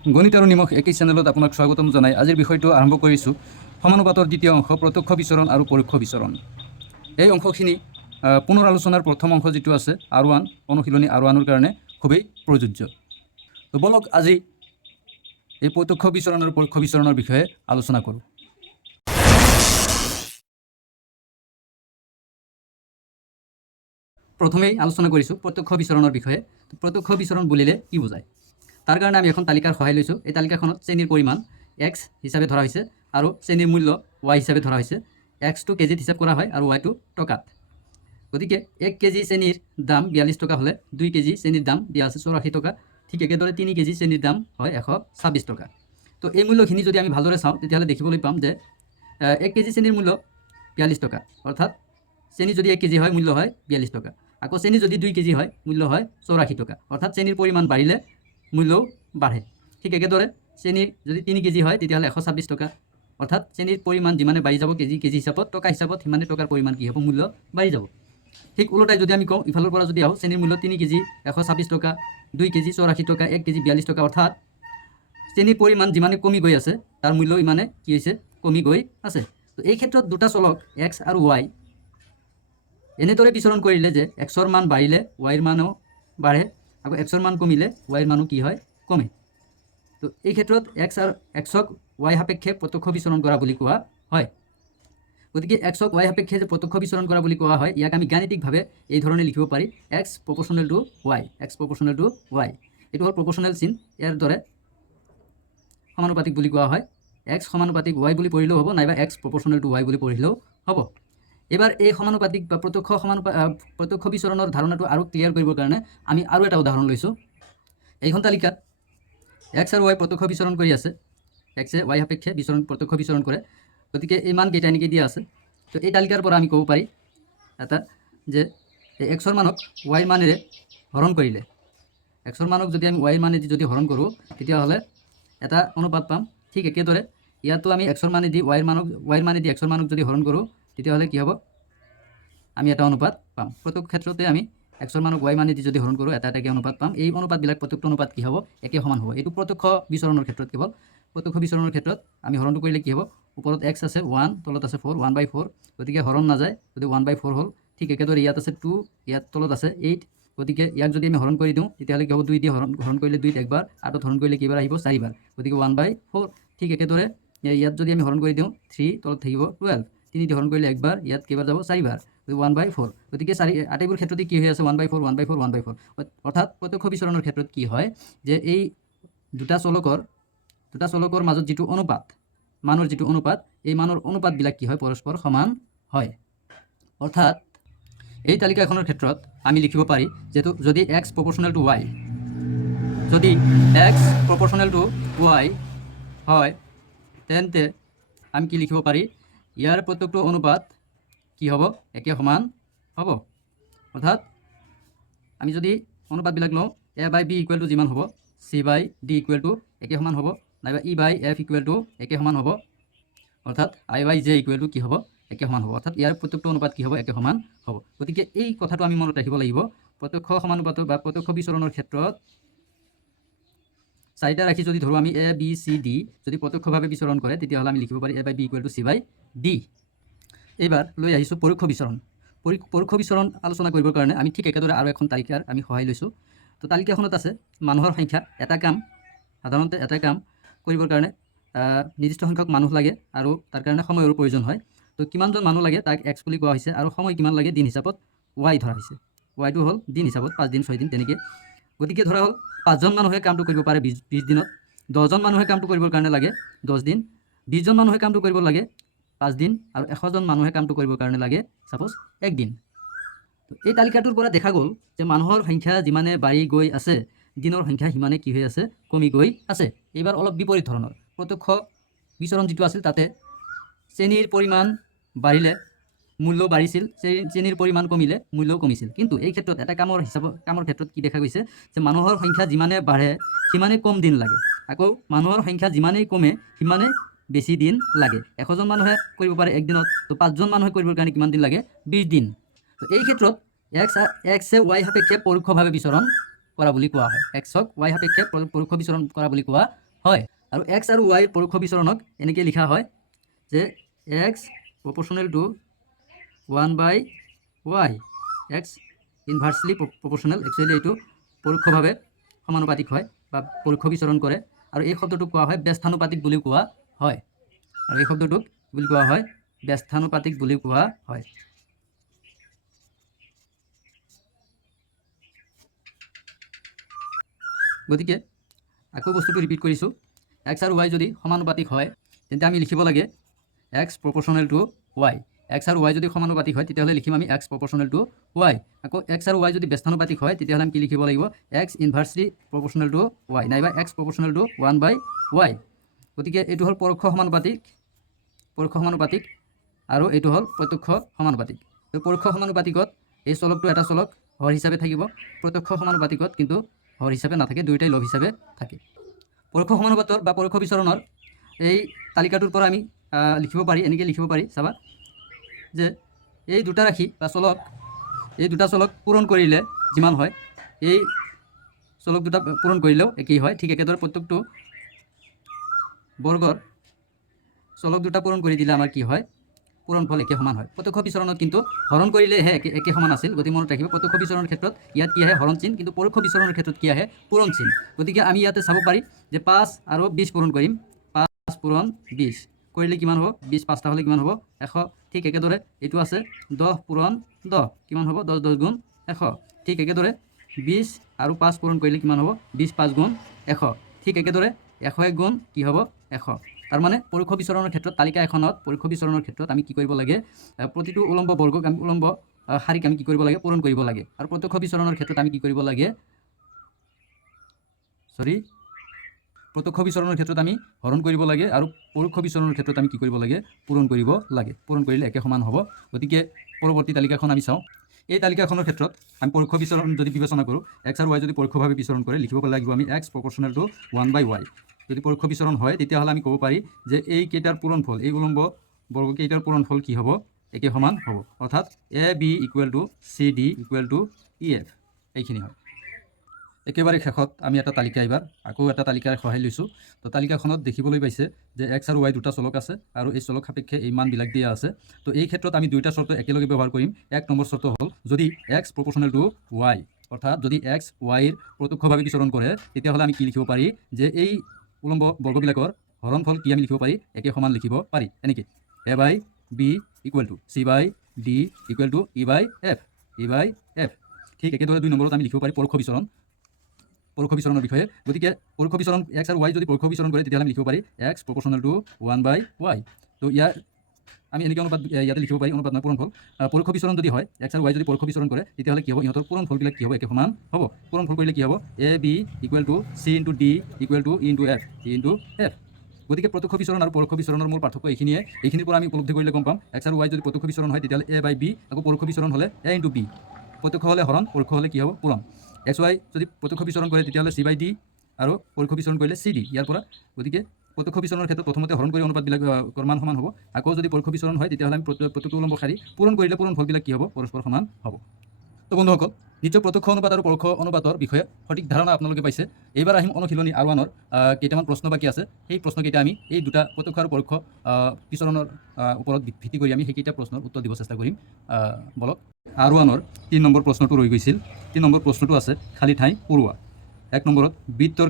গণিত আৰু নিমখ একেই চেনেলত আপোনাক স্বাগতম জনাই আজিৰ বিষয়টো আৰম্ভ কৰিছোঁ। সমানুপাতৰ দ্বিতীয় অংশ প্ৰত্যক্ষ বিচৰণ আৰু পৰোক্ষ বিচৰণ। এই অংশখিনি পুনৰ আলোচনাৰ প্ৰথম অংশ যিটো আছে R1 অনুশীলনী R1ৰ কাৰণে খুবেই প্ৰযোজ্য। তো বলক আজি এই প্ৰত্যক্ষ বিচৰণ আৰু পৰোক্ষ বিচৰণৰ বিষয়ে আলোচনা কৰোঁ। প্ৰথমেই আলোচনা কৰিছোঁ প্ৰত্যক্ষ বিচৰণৰ বিষয়ে। প্ৰত্যক্ষ বিচৰণ বুলিলে কি বুজায় তাৰ কাৰণে আমি এখন তালিকাৰ সহায় লৈছোঁ। এই তালিকাখনত শ্ৰেণীৰ পৰিমাণ x হিচাপে ধৰা হৈছে আৰু শ্ৰেণীৰ মূল্য y হিচাপে ধৰা হৈছে। xটো কেজিত হিচাপ কৰা হয় আৰু yটো টকাত। গতিকে 1 কেজি চেনিৰ দাম 42 টকা হ'লে 2 কেজি চেনিৰ দাম দিয়া আছে 84 টকা। ঠিক একেদৰে 3 কেজি চেনিৰ দাম হয় 126 টকা। তো এই মূল্যখিনি যদি আমি ভালদৰে চাওঁ তেতিয়াহ'লে দেখিবলৈ পাম যে 1 কেজি চেনিৰ মূল্য 42 টকা, অৰ্থাৎ চেনি যদি 1 কেজি হয় মূল্য হয় 42 টকা। আকৌ চেনি যদি 2 কেজি হয় মূল্য হয় 84 টকা, অৰ্থাৎ চেনিৰ পৰিমাণ বাঢ়িলে মূল্যও বাঢ়ে। ঠিক একেদৰে চেনিৰ যদি 3 কেজি হয় তেতিয়াহ'লে 126 টকা, অৰ্থাৎ চেনিৰ পৰিমাণ যিমানে বাঢ়ি যাব কেজি হিচাপত টকা হিচাপত সিমানে টকাৰ পৰিমাণ কি হ'ব মূল্য বাঢ়ি যাব। ঠিক ওলোটাই যদি আমি কওঁ ইফালৰ পৰা যদি আহোঁ চেনিৰ মূল্য 3 কেজি 126 টকা, 2 কেজি 84 টকা, 1 কেজি 42 টকা, অৰ্থাৎ চেনিৰ পৰিমাণ যিমানে কমি গৈ আছে তাৰ মূল্য ইমানে কি হৈছে কমি গৈ আছে। তো এই ক্ষেত্ৰত দুটা চলক x আৰু y এনেদৰে বিচৰণ কৰিলে যে xৰ মান বাঢ়িলে yৰ মানো বাঢ়ে, আকৌ xৰ মান কমিলে yৰ মানো কি হয় কমে। তো এই ক্ষেত্ৰত xক y সাপেক্ষে প্ৰত্যক্ষ বিচৰণ কৰা বুলি কোৱা হয়। গতিকে xক y সাপেক্ষে যে প্ৰত্যক্ষ বিচৰণ কৰা বুলি কোৱা হয় ইয়াক আমি গাণিতিকভাৱে এই ধৰণে লিখিব পাৰি x proportional to y, x proportional to y। এইটো হ'ল প্ৰপৰ্চনেল চিন, ইয়াৰ দৰে সমানুপাতিক বুলি কোৱা হয়। x সমানুপাতিক y বুলি পঢ়িলেও হ'ব, নাইবা x প্ৰপৰ্চনেল টু y বুলি পঢ়িলেও হ'ব। এবাৰ এই সমানুপাতিক বা প্ৰত্যক্ষ বিচৰণৰ ধাৰণাটো আৰু ক্লিয়াৰ কৰিবৰ কাৰণে আমি আৰু এটা উদাহৰণ লৈছোঁ। এইখন তালিকাত x আৰু y প্ৰত্যক্ষ বিচৰণ কৰি আছে, x y সাপেক্ষে প্ৰত্যক্ষ বিচৰণ কৰে। গতিকে এই মানকেইটা এনেকৈ দিয়া আছে। তো এই তালিকাৰ পৰা আমি ক'ব পাৰি এটা যে xৰ মানক y মানেৰে হৰণ কৰিলে, xৰ মানক যদি আমি y মানেদি যদি হৰণ কৰোঁ তেতিয়াহ'লে এটা অনুপাত পাম। ঠিক একেদৰে ইয়াতো আমি xৰ মানেদি y মানেদি xৰ মানক যদি হৰণ কৰোঁ তেতিয়াহ'লে কি হ'ব আমি এটা অনুপাত পাম। প্ৰত্যেক ক্ষেত্ৰতে আমি xৰ মানক y মানেদি যদি হৰণ কৰোঁ এটা এটাকৈ অনুপাত পাম। এই অনুপাতবিলাক প্ৰত্যেকটো অনুপাত কি হ'ব একে সমান হ'ব। এইটো প্ৰত্যক্ষ বিচৰণৰ ক্ষেত্ৰত কেৱল। প্ৰত্যক্ষ বিচৰণৰ ক্ষেত্ৰত আমি হৰণটো কৰিলে কি হ'ব, ওপৰত x আছে 1, তলত আছে 4, 1/4, গতিকে হৰণ নাযায়, গতিকে 1/4 হ'ল। ঠিক একেদৰে ইয়াত আছে 2, ইয়াত তলত আছে 8, গতিকে ইয়াক যদি আমি হৰণ কৰি দিওঁ তেতিয়াহ'লে কি হ'ব 2 দি হৰণ কৰিলে 2 একবাৰ, আৰু হৰণ কৰিলে কেইবাৰ আহিব 4বাৰ, গতিকে 1/4। ঠিক একেদৰে ইয়াত যদি আমি হৰণ কৰি দিওঁ 3, তলত থাকিব 12, 3 দি হৰণ কৰিলে একবাৰ, ইয়াত কেইবাৰ যাব 4বাৰ, 1/4, গতিকে আটাইবোৰ ক্ষেত্ৰতে কি হৈ আছে 1/4, 1/4, 1/4। অৰ্থাৎ প্ৰত্যক্ষ বিচৰণৰ ক্ষেত্ৰত কি হয় যে এই দুটা চলকৰ মাজত যিটো অনুপাত, মানৰ যিটো অনুপাত, এই মানৰ অনুপাতবিলাক কি হয় পৰস্পৰ সমান হয়। অৰ্থাৎ এই তালিকাখনৰ ক্ষেত্ৰত আমি লিখিব পাৰি যেহেতু যদি x প্ৰপৰ্চনেল টু y, যদি x প্ৰপৰ্চনেল টু y হয় তেন্তে আমি কি লিখিব পাৰি ইয়াৰ প্ৰত্যেকটো অনুপাত কি হ'ব একে সমান হ'ব। অৰ্থাৎ আমি যদি অনুপাতবিলাক লওঁ a/b ইকুৱেল টু যিমান হ'ব c/d ইকুৱেল টু একে সমান হ'ব, নাইবা e/f ইকুৱেল টু একে সমান হ'ব, অৰ্থাৎ i/j ইকুৱেল টু কি হ'ব একে সমান হ'ব। অৰ্থাৎ ইয়াৰ প্ৰত্যেকটো অনুপাত কি হ'ব একে সমান হ'ব। গতিকে এই কথাটো আমি মনত ৰাখিব লাগিব। প্ৰত্যক্ষ সমানুপাত বা প্ৰত্যক্ষ বিচৰণৰ ক্ষেত্ৰত 4টা ৰাখি যদি ধৰোঁ আমি a b c d যদি প্ৰত্যক্ষভাৱে বিচৰণ কৰে তেতিয়াহ'লে আমি লিখিব পাৰি a/b ইকুৱেল টু c/d। এইবাৰ লৈ আহিছোঁ পৰোক্ষ বিচৰণ। পৰোক্ষ বিচৰণ আলোচনা কৰিবৰ কাৰণে আমি ঠিক একেদৰে আৰু এখন তালিকাৰ আমি সহায় লৈছোঁ। তো তালিকাখনত আছে মানুহৰ সংখ্যা, সাধাৰণতে এটা কাম কৰিবৰ কাৰণে নিৰ্দিষ্ট সংখ্যক মানুহ লাগে আৰু তাৰ কাৰণে সময়ৰো প্ৰয়োজন হয়। তো কিমানজন মানুহ লাগে তাক x বুলি কোৱা হৈছে, আৰু সময় কিমান লাগে দিন হিচাপত y ধৰা হৈছে। yটো হ'ল দিন হিচাপত 5 দিন 6 দিন তেনেকৈ। গতিকে ধৰা হ'ল 5জন মানুহে কামটো কৰিব পাৰে 20 দিনত, 10জন মানুহে কামটো কৰিবৰ কাৰণে লাগে 10 দিন, 20জন মানুহে কামটো কৰিব লাগে 5 দিন, আৰু 100জন মানুহে কামটো কৰিবৰ কাৰণে লাগে ছাপ'জ 1 দিন। এই তালিকাটোৰ পৰা দেখা গ'ল যে মানুহৰ সংখ্যা যিমানে বাঢ়ি গৈ আছে দিনৰ সংখ্যা সিমানে কি হৈ আছে কমি গৈ আছে। এইবাৰ অলপ বিপৰীত ধৰণৰ প্ৰত্যক্ষ বিচৰণ যিটো আছিল তাতে চেনিৰ পৰিমাণ বাঢ়িলে মূল্য বাঢ়িছিল, চেনিৰ পৰিমাণ কমিলে মূল্যও কমিছিল। কিন্তু এই ক্ষেত্ৰত এটা কামৰ ক্ষেত্ৰত কি দেখা গৈছে যে মানুহৰ সংখ্যা যিমানে বাঢ়ে সিমানে কম দিন লাগে, আকৌ মানুহৰ সংখ্যা যিমানেই কমে সিমানে বেছি দিন লাগে। 100জন মানুহে কৰিব পাৰে 1 দিনত, তো 5জন মানুহে কৰিবৰ কাৰণে কিমান দিন লাগে 20 দিন। তো এই ক্ষেত্ৰত এক্সে y সাপেক্ষে পৰোক্ষভাৱে বিচৰণ কৰা বুলি কোৱা হয়। xক y সাপেক্ষে পৰোক্ষ বিচৰণ কৰা বুলি কোৱা হয়। আৰু এক্স আৰু ৱাইৰ পৰোক্ষ বিচৰণক এনেকৈ লিখা হয় যে x proportional to 1/y, x inversely proportional. Actually এইটো পৰোক্ষভাৱে সমানুপাতিক হয় বা পৰোক্ষ বিচৰণ কৰে। আৰু এই শব্দটোক কোৱা হয় ব্যস্তানুপাতিক বুলিও কোৱা হয়। আৰু এই শব্দটোক বুলি কোৱা হয় ব্যস্তানুপাতিক বুলি কোৱা হয়। গতিকে আকৌ বস্তুটো ৰিপিট কৰিছোঁ, এক্স আৰু ৱাই যদি সমানুপাতিক হয় তেন্তে আমি লিখিব লাগে x proportional to y. X আৰু ৱাই যদি সমানুপাতিক হয় তেতিয়াহ'লে লিখিম আমি এক্স প্ৰপৰ্চনেল টু ৱাই। আকৌ এক্স আৰু ৱাই যদি ব্যস্তানুপাতিক হয় তেতিয়াহ'লে আমি কি লিখিব লাগিব, x inversely proportional to y, নাইবা এক্স প্ৰপৰ্চনেল টু 1/y। গতিকে এইটো হ'ল পৰোক্ষ সমানুপাতিক আৰু এইটো হ'ল প্ৰত্যক্ষ সমানুপাতিক। পৰোক্ষ সমানুপাতিকত এই চলকটো এটা চলক হৰ হিচাপে থাকিব, প্ৰত্যক্ষ সমানুপাতিকত কিন্তু হৰ হিচাপে নাথাকে, দুয়োটাই লব হিচাপে থাকে। পৰোক্ষ সমানুপাতৰ বা পৰোক্ষ বিচৰণৰ এই তালিকাটোৰ পৰা আমি লিখিব পাৰি, এনেকৈ লিখিব পাৰি চাবা যে এই দুটা ৰাশি বা চলক, এই দুটা চলক পূৰণ কৰিলে যিমান হয় এই চলক দুটা পূৰণ কৰিলেও একেই হয়। ঠিক একেদৰে প্ৰত্যেকটো বৰ্গৰ চলক দুটা পূৰণ কৰি দিলে আমাৰ কি হয়, পূৰণফল একে সমান হয়। প্ৰত্যক্ষ বিচৰণত কিন্তু হৰণ কৰিলেহে একে সমান আছিল। গতিকে মনত ৰাখিব প্ৰত্যক্ষ বিচৰণৰ ক্ষেত্ৰত ইয়াত কি আহে, হৰণ চিন, কিন্তু পৰোক্ষ বিচৰণৰ ক্ষেত্ৰত কি আহে, পূৰণ চিন। গতিকে আমি ইয়াতে চাব পাৰি যে 5 আৰু 20 পূৰণ কৰিম, 5 পূৰণ 20 কৰিলে কিমান হ'ব, 20 5টা হ'লে কিমান হ'ব, 100। ঠিক একেদৰে এইটো আছে 10 পূৰণ 10 কিমান হ'ব, 10 10 গুণ 100। ঠিক একেদৰে 20 আৰু 5 পূৰণ কৰিলে কিমান হ'ব, 20 5 গুণ 100। ঠিক একেদৰে 101 গুণ কি হ'ব, 100। তাৰ মানে পৰোক্ষ বিচৰণৰ ক্ষেত্ৰত তালিকা এখনত পৰোক্ষ বিচৰণৰ ক্ষেত্ৰত আমি কি কৰিব লাগে, প্ৰতিটো উলম্ব বৰ্গক আমি উলম্ব শাৰীক আমি কি কৰিব লাগে, পূৰণ কৰিব লাগে। আৰু প্ৰত্যক্ষ বিচৰণৰ ক্ষেত্ৰত আমি কি কৰিব লাগে, প্ৰত্যক্ষ বিচৰণৰ ক্ষেত্ৰত আমি হৰণ কৰিব লাগে আৰু পৰোক্ষ বিচৰণৰ ক্ষেত্ৰত আমি কি কৰিব লাগে, পূৰণ কৰিব লাগে। পূৰণ কৰিলে একে সমান হ'ব। গতিকে পৰৱৰ্তী তালিকাখন আমি চাওঁ। এই তালিকাখনৰ ক্ষেত্ৰত আমি পৰোক্ষ বিচৰণ যদি বিবেচনা কৰোঁ, এক্স আৰু ৱাই যদি পৰোক্ষভাৱে বিচৰণ কৰে লিখিব লাগিব আমি এক্স প্ৰপৰ্চনেল টু 1/y। যদি পৰোক্ষ বিচৰণ হয় তেতিয়াহ'লে আমি ক'ব পাৰি যে এই কেইটাৰ পূৰণফল, এই উলম্ব বৰ্গকেইটাৰ পূৰণফল কি হ'ব, একে সমান হ'ব। অৰ্থাৎ AB = CD = EF এইখিনি হয়। একেবাৰে শেষত আমি এটা তালিকা এইবাৰ আকৌ এটা তালিকাৰ সহায় লৈছোঁ। তো তালিকাখনত দেখিবলৈ পাইছে যে এক্স আৰু ৱাই দুটা চলক আছে আৰু এই চলক সাপেক্ষে এই মানবিলাক দিয়া আছে। তো এই ক্ষেত্ৰত আমি দুইটা চৰ্ত একেলগে ব্যৱহাৰ কৰিম। এক নম্বৰ চৰ্ত হ'ল যদি এক্স প্ৰপৰ্চনেল টু ৱাই, অৰ্থাৎ যদি এক্স ৱাইৰ প্ৰত্যক্ষভাৱে বিচৰণ কৰে তেতিয়াহ'লে আমি কি লিখিব পাৰি যে এই উলম্ব বৰ্গবিলাকৰ হৰণফল কি আমি লিখিব পাৰি, একে সমান লিখিব পাৰি। এনেকৈ A/B = C/D = E/F। ঠিক একেদৰে 2 নম্বৰত আমি লিখিব পাৰি পৰোক্ষ বিচৰণৰ বিষয়ে। গতিকে পৰোক্ষ বিচৰণ এক্স আৰু ৱাই যদি পৰোক্ষ বিচৰণ কৰে তেতিয়াহ'লে আমি লিখিব পাৰি এক্স প্ৰপৰ্চনেল টু 1/y। তো ইয়াৰ আমি এনেকৈ অনুপাত ইয়াতে লিখিব পাৰি, অনুপাত নহয় পূৰণফল। পৰোক্ষ বিচৰণ যদি হয়, এক্স আৰু ৱাই যদি পৰোক্ষ বিচৰণ কৰে তেতিয়াহ'লে কি হ'ব, ইহঁতৰ পূৰণফলবিলাক কি হ'ব, একে সমান হ'ব। পূৰণফল কৰিলে কি হ'ব, AB = C × D = E × F, E × F। গতিকে প্ৰত্যক্ষ বিচৰণ আৰু পৰোক্ষ বিচৰণৰ মূল পাৰ্থক্য এইখিনিয়ে। এইখিনিৰ পৰা আমি উপলব্ধি কৰিলে গম পাম এক্স আৰু ৱাই যদি প্ৰত্যক্ষ বিচৰণ হয় তেতিয়াহ'লে A/B, আকৌ পৰোক্ষ বিচৰণ হ'লে A × B। প্ৰত্যক্ষ হ'লে হৰণ, পৰোক্ষ হ'লে কি হ'ব, পূৰণ। এক্স ৱাই যদি প্ৰত্যক্ষ বিচৰণ কৰে তেতিয়াহ'লে C/D আৰু পৰোক্ষ বিচৰণ কৰিলে CD। ইয়াৰ পৰা গতিকে প্ৰত্যক্ষ বিচৰণৰ ক্ষেত্ৰত প্ৰথমতে হৰণ কৰি অনুপাতবিলাক মান সমান হ'ব। আকৌ যদি পৰোক্ষ বিচৰণ হয় তেতিয়াহ'লে আমি প্ৰত্যেকটো উলম্ব শাৰী পূৰণ কৰিলে পূৰণফলবিলাক কি হ'ব, পৰস্পৰ সমান হ'ব। তো বন্ধুসকল, নিশ্চয় প্ৰত্যক্ষ অনুপাত আৰু পৰোক্ষ অনুপাতৰ বিষয়ে সঠিক ধাৰণা আপোনালোকে পাইছে। এইবাৰ আহিম অনুশীলনী R1ৰ কেইটামান প্ৰশ্ন বাকী আছে। সেই প্ৰশ্নকেইটা আমি এই দুটা প্ৰত্যক্ষ আৰু পৰোক্ষ বিচৰণৰ ওপৰত ভিত্তি কৰি আমি সেইকেইটা প্ৰশ্নৰ উত্তৰ দিব চেষ্টা কৰিম। বলক R1ৰ 3 নম্বৰ প্ৰশ্নটো ৰৈ গৈছিল। 3 নম্বৰ প্ৰশ্নটো আছে খালী ঠাই পূৰোৱা। 1 নম্বৰত বৃত্তৰ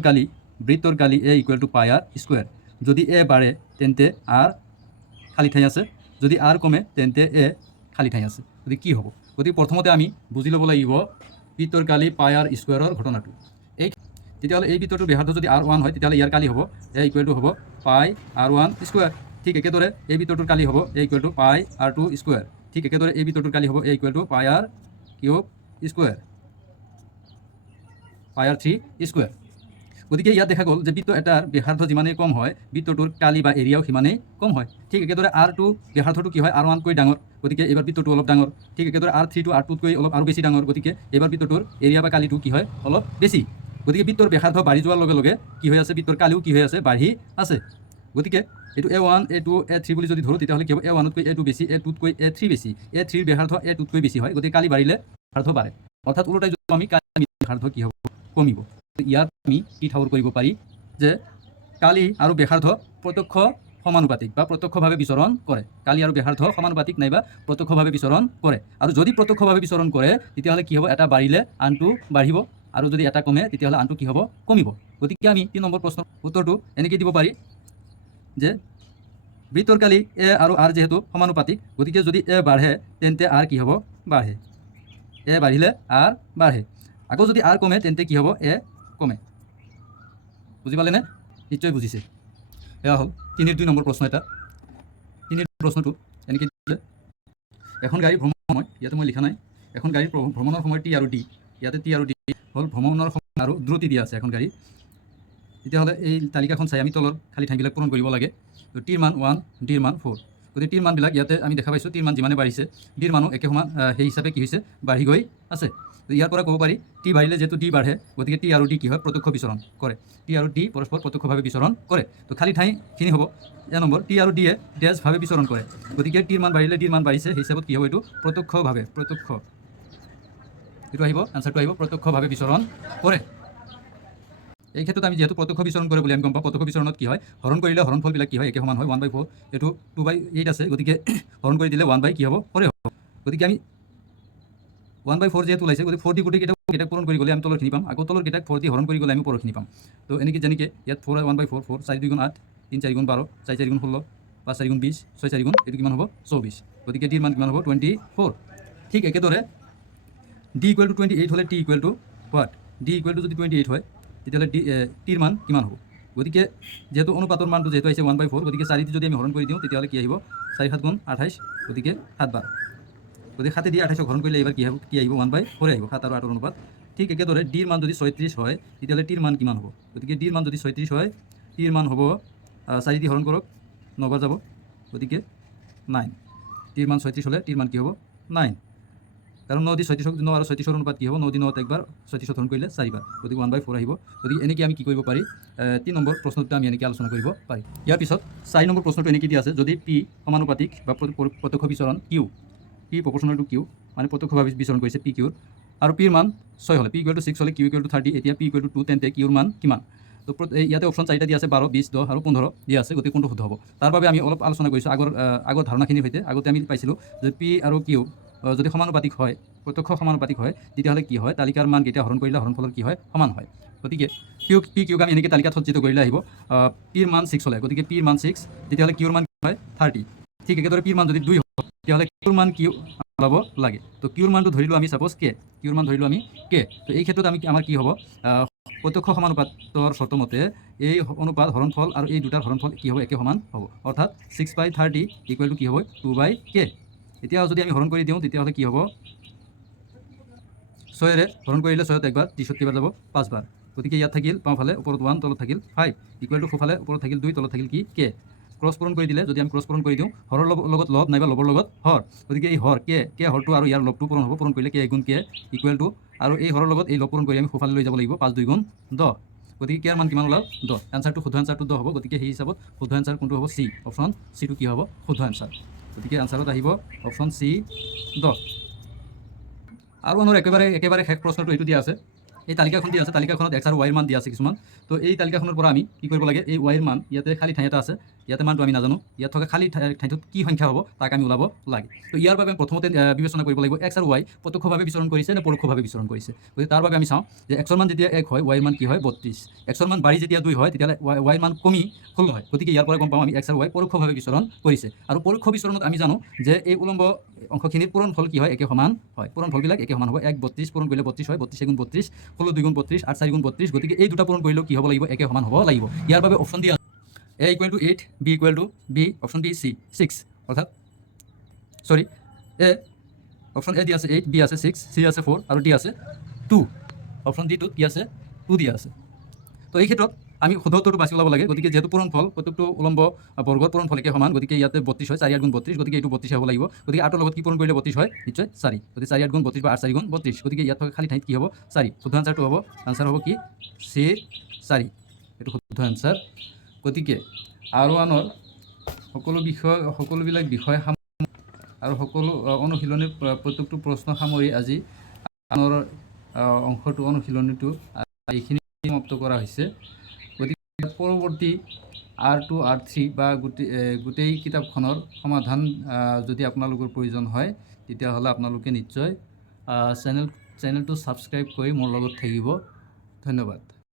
গালি A = πr²। যদি A বাঢ়ে তেন্তে R খালী ঠাই আছে, যদি R কমে তেন্তে A খালী ঠাই আছে। গতিকে কি হ'ব? গতিকে প্ৰথমতে আমি বুজি ল'ব লাগিব বৃত্তৰ গালি πr² ঘটনাটো। তেতিয়াহ'লে এই বৃত্তটোৰ ব্যাসাৰ্ধ যদি R1 হয় তেতিয়াহ'লে ইয়াৰ কালি হ'ব A = হ'ব πr1²। ঠিক একেদৰে এই বৃত্তটোৰ কালি হ'ব A = πr2²। ঠিক একেদৰে এই বৃত্তটোৰ কালি হ'ব A = πr³ πr3²। গতিকে ইয়াত দেখা গ'ল যে বৃত্ত এটাৰ ব্যাসাৰ্ধ যিমানেই কম হয় বৃত্তটোৰ কালি বা এৰিয়াও সিমানেই কম হয়। ঠিক একেদৰে R2 ব্যাসাৰ্ধটো কি হয়, R1তকৈ ডাঙৰ, গতিকে এইবাৰ বৃত্তটো অলপ ডাঙৰ। ঠিক একেদৰে R3টো R2তকৈ অলপ আৰু বেছি ডাঙৰ, গতিকে এইবাৰ বৃত্তটোৰ এৰিয়া বা কালিটো কি হয়, অলপ বেছি। গতিকে বৃত্তৰ ব্যাসাৰ্ধ বাঢ়ি যোৱাৰ লগে লগে কি হৈ আছে, বৃত্তৰ কালিও কি হৈ আছে, বাঢ়ি আছে। গতিকে এইটো A1 A2 A3 বুলি যদি ধৰোঁ তেতিয়াহ'লে কি হ'ব, A1তকৈ A2 বেছি, A2তকৈ A3 বেছি, A3ৰ ব্যাসাৰ্ধ A2তকৈ বেছি হয়। গতিকে কালি বাঢ়িলে ব্যাসাৰ্ধ বাঢ়ে। অৰ্থাৎ ওলোটাই যদি আমি কালি ব্যাসাৰ্ধ কি হ'ব, কমিব। ইয়াত আমি কি ঠাৱৰ কৰিব পাৰি যে কালি আৰু ব্যাসাৰ্ধ প্ৰত্যক্ষ সমানুপাতিক বা প্ৰত্যক্ষভাৱে বিচৰণ কৰে। কালি আৰু ব্যাসাৰ্ধ সমানুপাতিক নাইবা প্ৰত্যক্ষভাৱে বিচৰণ কৰে। আৰু যদি প্ৰত্যক্ষভাৱে বিচৰণ কৰে তেতিয়াহ'লে কি হ'ব, এটা বাঢ়িলে আনটো বাঢ়িব, আৰু যদি এটা কমে তেতিয়াহ'লে আনটো কি হ'ব, কমিব। গতিকে আমি 3 নম্বৰ প্ৰশ্নৰ উত্তৰটো এনেকৈ দিব পাৰি যে বৃত্তৰ কালি এ আৰু আৰ যিহেতু সমানুপাতিক, গতিকে যদি এ বাঢ়ে তেন্তে আৰ কি হ'ব, বাঢ়ে। এ বাঢ়িলে আৰ বাঢ়ে। আকৌ যদি আৰ কমে তেন্তে কি হ'ব, এ কমে। বুজি পালেনে? নিশ্চয় বুজিছে। এয়া হ'ল 3-2 নম্বৰ প্ৰশ্ন। এটা 3 প্ৰশ্নটো এনেকৈ দিলে, এখন গাড়ী ভ্ৰমণৰ সময়, ইয়াতে মই লিখা নাই, এখন গাড়ীৰ ভ্ৰমণৰ সময় টি আৰু ডি, ইয়াতে টি আৰু ডি হ'ল ভ্ৰমণৰ সময় আৰু দ্ৰুতি দিয়া আছে এখন গাড়ী। তেতিয়াহ'লে এই তালিকাখন চাই আমি তলৰ খালী ঠাইবিলাক পূৰণ কৰিব লাগে। তো টিৰ মান 1, ডিৰ মান 4। গতিকে টিৰ মানবিলাক ইয়াতে আমি দেখা পাইছোঁ, টিৰ মান যিমানে বাঢ়িছে ডিৰ মানো একে সমান সেই হিচাপে কি হৈছে, বাঢ়ি গৈ আছে। তো ইয়াৰ পৰা ক'ব পাৰি টি বাঢ়িলে যিহেতু ডি বাঢ়ে, গতিকে টি আৰু ডি কি হয়, প্ৰত্যক্ষ বিচৰণ কৰে। টি আৰু ডি পৰস্পৰ প্ৰত্যক্ষভাৱে বিচৰণ কৰে। তো খালী ঠাইখিনি হ'ব এ নম্বৰ, টি আৰু ডিয়ে ডেছভাৱে বিচৰণ কৰে। গতিকে টিৰ মান বাঢ়িলে ডিৰ মান বাঢ়িছে, সেই হিচাপত কি হ'ব, এইটো প্ৰত্যক্ষভাৱে, এইটো আহিব, এনচাৰটো আহিব প্ৰত্যক্ষভাৱে বিচৰণ কৰে। এই ক্ষেত্ৰত আমি যেহেতু প্ৰত্যক্ষ বিচৰণ কৰে বুলি আমি গম পাওঁ, প্ৰত্যক্ষ বিচৰণত কি হয়, হৰণ কৰিলে হৰণফলবিলাক কি হয়, একে সমান হয়। 1/4, এইটো 2/8 আছে, গতিকে হৰণ কৰি দিলে 1 কি হ'ব, 4 হ'ব। গতিকে আমি 1/4 যেহেতু ওলাইছে, গতিকে 4 দি গোটেইকেইটাক পূৰণ কৰি গ'লে আমি তলৰখিনি পাম, আকৌ তলৰকেইটাক 4 দি হৰণ কৰি গ'লে আমি ওপৰখিনি পাম। তো এনেকৈ যেনেকৈ ইয়াত 4 1/4, 4 4 2 8, 3 4 12, 4 4 16, 5 4 20, 6 4 এইটো কিমান হ'ব, 24। গতিকে ডিৰ মান কিমান হ'ব, 24। ঠিক একেদৰে ডি ইকুৱেল টু 28 হ'লে T equal to what, D equal to যদি 28 হয় তেতিয়াহ'লে টিৰ মান কিমান হ'ব। গতিকে যিহেতু অনুপাতৰ মানটো যিহেতু আহিছে 1/4, গতিকে 4 দি যদি আমি হৰণ কৰি দিওঁ তেতিয়াহ'লে কি আহিব, 4 7 গুণ 28, গতিকে 7 বাৰ। গতিকে 7 দি 28 হৰণ কৰিলে এইবাৰ কি আহিব, 1/4 আহিব, 7 আৰু 8 অনুপাত। ঠিক একেদৰে ডিৰ মান যদি 36 হয় তেতিয়াহ'লে টিৰ মান কিমান হ'ব। গতিকে ডিৰ মান যদি 36 হয়, টিৰ মান হ'ব 4 দি হৰণ কৰক, 9 বাৰ যাব, গতিকে 9। টিৰ মান 36 হ'লে টিৰ মান কি হ'ব, 9। কাৰণ 9 দি 36 9 আৰু 36 অনুপাত কি হ'ব, 9 দি 9 একবাৰ, 36 হৰণ কৰিলে 4 বাৰ, গতিকে 1/4 আহিব। গতিকে এনেকৈ আমি কি কৰিব পাৰি, 3 নম্বৰ প্ৰশ্নটো আমি এনেকৈ আলোচনা কৰিব পাৰি। ইয়াৰ পিছত 4 নম্বৰ প্ৰশ্নটো এনেকৈ দিয়া আছে, যদি পি সমানুপাতিক বা প্ৰত্যক্ষ বিচৰণ q, p proportional to q, মানে প্ৰত্যক্ষভাৱে বিচৰণ কৰিছে পি কিউৰ, আৰু পিৰ মান 6 হ'লে, পি ইকুৱেল টু 6 হ'লে কিউ ইকুৱেল টু 30, এতিয়া পি ইকুৱেল টু 2, তেন্তে কিউৰ মান কিমান। তো ইয়াতে অপশ্যন 4টা দিয়া আছে, 12 20 10 আৰু 15 দিয়া আছে, গতিকে কোনটো শুদ্ধ হ'ব। তাৰ বাবে আমি অলপ আলোচনা কৰিছোঁ আগৰ ধাৰণাখিনিৰ সৈতে। আগতে আমি পাইছিলোঁ যে পি আৰু কিউ যদি সমানুপাতিক হয়, প্ৰত্যক্ষ সমানুপাতিক হয়, তেতিয়াহ'লে কি হয়, তালিকাৰ মান কেইটা হৰণ কৰিলে হৰণফলৰ কি হয়, সমান হয়। গতিকে পি কিউক আমি এনেকৈ তালিকাত সজ্জিত কৰিলে আহিব, পিৰ মান 6 হ'লে, গতিকে পিৰ মান 6, তেতিয়াহ'লে কিউৰ মান কি হয়, 30। ঠিক একেদৰে পিৰ মান যদি 2 হয় তেতিয়াহ'লে কিউৰ মান কিউ ওলাব লাগে। তো কিউৰ মানটো ধৰিলোঁ আমি ছাপ'জ কে, কিউৰ মান ধৰিলোঁ আমি কে। তো এই ক্ষেত্ৰত আমাৰ কি হ'ব, প্ৰত্যক্ষ সমানুপাতৰ চৰ্তমতে এই অনুপাত হৰণফল আৰু এই দুটাৰ হৰণফল কি হ'ব, একে সমান হ'ব। অৰ্থাৎ 6/30 ইকুৱেল টু কি হ'ব, 2/k। এতিয়া যদি আমি হৰণ কৰি দিওঁ তেতিয়াহ'লে কি হ'ব, 6ৰে হৰণ কৰিলে 6ত একবাৰ, 30ত কেইবাৰ যাব, 5 বাৰ। গতিকে ইয়াত থাকিল বাওঁফালে ওপৰত 1, তলত থাকিল 5, ইকুৱেল টু সোঁফালে ওপৰত থাকিল 2, তলত থাকিল কি, কে। ক্ৰছ পূৰণ কৰি দিলে, যদি আমি ক্ৰছ পূৰণ কৰি দিওঁ, হৰৰ লগত লব নাইবা লবৰ লগত হৰ, গতিকে এই হৰ কে হৰটো আৰু ইয়াৰ লবটো পূৰণ হ'ব, পূৰণ কৰিলে কে গুণ কে ইকুৱেল টু, আৰু এই হৰৰ লগত এই লব পূৰণ কৰি আমি সোঁফালে লৈ যাব লাগিব, 5 2 গুণ 10। গতিকে কেৰ মান কিমান ওলাল, 10। এনচাৰটো শুদ্ধ এনচাৰটো 10 হ'ব। গতিকে সেই হিচাপত শুদ্ধ এনচাৰ কোনটো হ'ব, চি, অপশ্যন চিটো কি হ'ব, শুদ্ধ এনচাৰ। গতিকে এনচাৰত আহিব অপশ্যন চি 10। আৰু আমাৰ একেবাৰে শেষ প্ৰশ্নটো এইটো দিয়া আছে, এই তালিকাখন দিয়া আছে, তালিকাখনত এক্স আৰু ৱাইৰ মান দিয়া আছে কিছুমান। তো এই তালিকাখনৰ পৰা আমি কি কৰিব লাগে, এই ৱাইৰ মান, ইয়াতে খালী ঠাই এটা আছে, ইয়াতে মানটো আমি নাজানো, ইয়াত থকা খালী ঠাইটোত কি সংখ্যা হ'ব তাক আমি ওলাব লাগে। তো ইয়াৰ বাবে প্ৰথমতে বিবেচনা কৰিব লাগিব এক্স আৰু ৱাই প্ৰত্যক্ষভাৱে বিচৰণ কৰিছে নে পৰোক্ষভাৱে বিচৰণ কৰিছে। গতিকে তাৰ বাবে আমি চাওঁ যে এক্সৰ মান যেতিয়া 1 হয়, ৱাইৰ মান কি হয়, 32। এক্সৰ মান বাঢ়ি যেতিয়া 2 হয়, তেতিয়াহ'লে ৱাইৰ মান কমি 16 হয়। গতিকে ইয়াৰ পৰা গম পাওঁ আমি এক্স আৰু ৱাই পৰোক্ষভাৱে বিচৰণ কৰিছে। আৰু পৰোক্ষ বিচৰণত আমি জানো যে এই উলম্ব অংশখিনিৰ পূৰণফল কি হয়, একে সমান হয়। পূৰণফলবিলাক একে সমান হ'ব। 1 32 পূৰণ কৰিলে 32 হয়, 32 গুণ 32, 16 2 গুণ 32, 8 4 গুণ 32। গতিকে এই দুটা পূৰণ কৰিলেও কি হ'ব লাগিব, একে সমান হ'ব লাগিব। ইয়াৰ বাবে অপশ্যন দিয়া A equal to 8, B equal to B, option B C 6, অৰ্থাৎ অপশ্যন এ দিয়া আছে 8, বি আছে 6, চি আছে 4 আৰু ডি আছে 2। অপশ্যন ডি টোত কি আছে, 2 দিয়া আছে। তো এই ক্ষেত্ৰত আমি শুদ্ধ উত্তৰটো বাছি ওলাব লাগে। গতিকে যিহেতু পূৰণফল প্ৰত্যেকটো উলম্ব বৰ্গৰ পূৰণফল একে সমান, গতিকে ইয়াতে 32 হয়, 4 8 গুণ 32, গতিকে এইটো 32 হ'ব লাগিব। গতিকে 8ৰ লগত কি পূৰণ কৰিলে 32 হয়, নিশ্চয় 4। গতিকে 4 8 গুণ 32 বা 8 4 গুণ 32, গতিকে ইয়াত থকা খালী ঠাইত কি হ'ব, 4। শুদ্ধ আনচাৰটো হ'ব, আনচাৰ হ'ব কি, চি 4, এইটো শুদ্ধ আনচাৰ। গতিকে R1ৰ সকলোবিলাক বিষয় আৰু সকলো অনুশীলনীৰ প্ৰত্যেকটো প্ৰশ্ন সামৰি আজি অংশটো অনুশীলনীটো এইখিনি সমাপ্ত কৰা হৈছে। গতিকে পৰৱৰ্তী R2 R3 বা গোটেই কিতাপখনৰ সমাধান যদি আপোনালোকৰ প্ৰয়োজন হয় তেতিয়াহ'লে আপোনালোকে নিশ্চয় চেনেলটো ছাবস্ক্ৰাইব কৰি মোৰ লগত থাকিব। ধন্যবাদ।